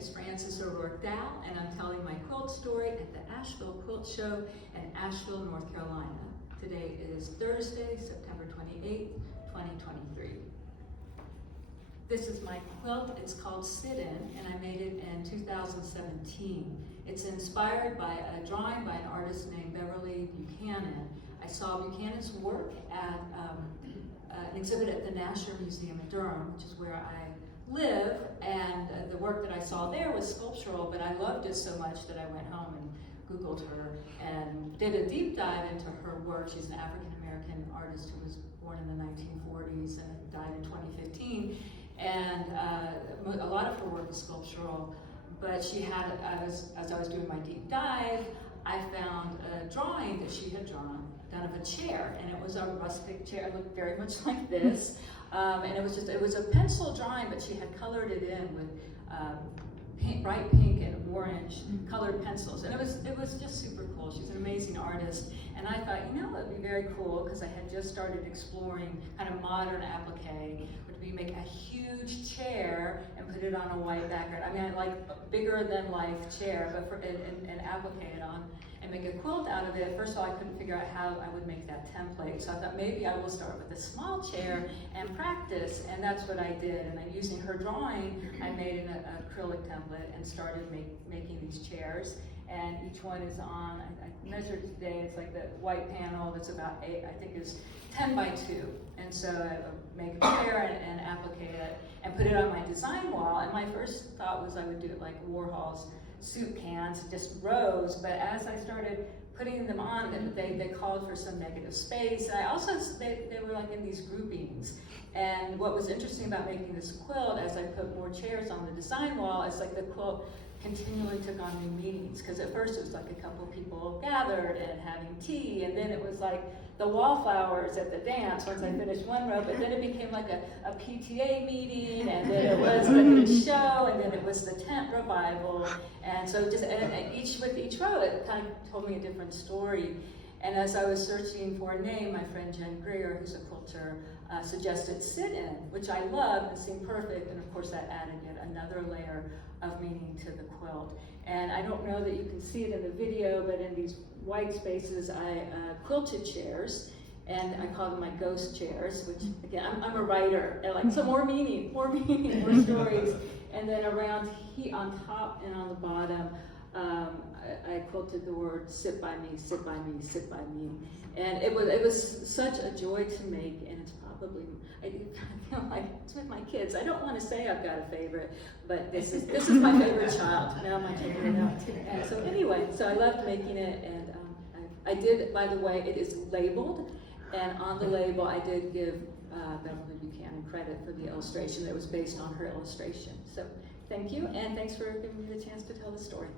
is Frances O'Rourke Dowell, and I'm telling my quilt story at the Asheville Quilt Show in Asheville, North Carolina. Today is Thursday, September 28th, 2023. This is my quilt. It's called Sit-In, and I made it in 2017. It's inspired by a drawing by an artist named Beverly Buchanan. I saw Buchanan's work at an exhibit at the National Museum in Durham, which is where I live, and the work that I saw there was sculptural, but I loved it so much that I went home and Googled her and did a deep dive into her work. She's an African-American artist who was born in the 1940s and died in 2015, and a lot of her work is sculptural, but she had, as I was doing my deep dive, I found a drawing that she had drawn out of a chair, and it was a rustic chair. It looked very much like this, and it was a pencil drawing, but she had colored it in with bright pink and orange colored pencils, and it was just super cool. She's an amazing artist, and I thought, you know, it'd be very cool, because I had just started exploring kind of modern applique, would be make a huge chair and put it on a white background. I mean, I like bigger than life chair, but and applique it on and make a quilt out of it. First of all, I couldn't figure out how I would make that template, so I thought maybe I will start with a small chair and practice, and that's what I did. And then using her drawing, I made an acrylic template and started making these chairs. And each one is on, I measured today, it's like the white panel that's about 8, I think is 10 by 2. And so I make a chair and applique it and put it on my design wall. And my first thought was I would do it like Warhol's soup cans, just rows, but as I started putting them on, they called for some negative space. And I also, they were like in these groupings. And what was interesting about making this quilt, as I put more chairs on the design wall, is like the quilt continually took on new meanings, because at first it was like a couple people gathered and having tea, and then it was like the wallflowers at the dance once I finished one row, but then it became like a PTA meeting, and then it was the show, and then it was the tent revival, and so just with each row it kind of told me a different story. And as I was searching for a name, my friend Jen Greer, who's a quilter, suggested Sit-In, which I loved and seemed perfect, and of course that added yet another layer of meaning to the quilt. And I don't know that you can see it in the video, but in these white spaces I quilted chairs, and I call them my ghost chairs, which again, I'm a writer, and like, so more meaning, more stories. And then around here, on top and on the bottom, I quilted the word "sit by me, sit by me, sit by me," and it was such a joy to make. And it's probably, I feel like it's with my kids. I don't want to say I've got a favorite, but this is my favorite child. Now I'm taking it out. And so anyway, so I loved making it, and I did. By the way, it is labeled, and on the label I did give Beverly Buchanan credit for the illustration. That was based on her illustration. So thank you, and thanks for giving me the chance to tell the story.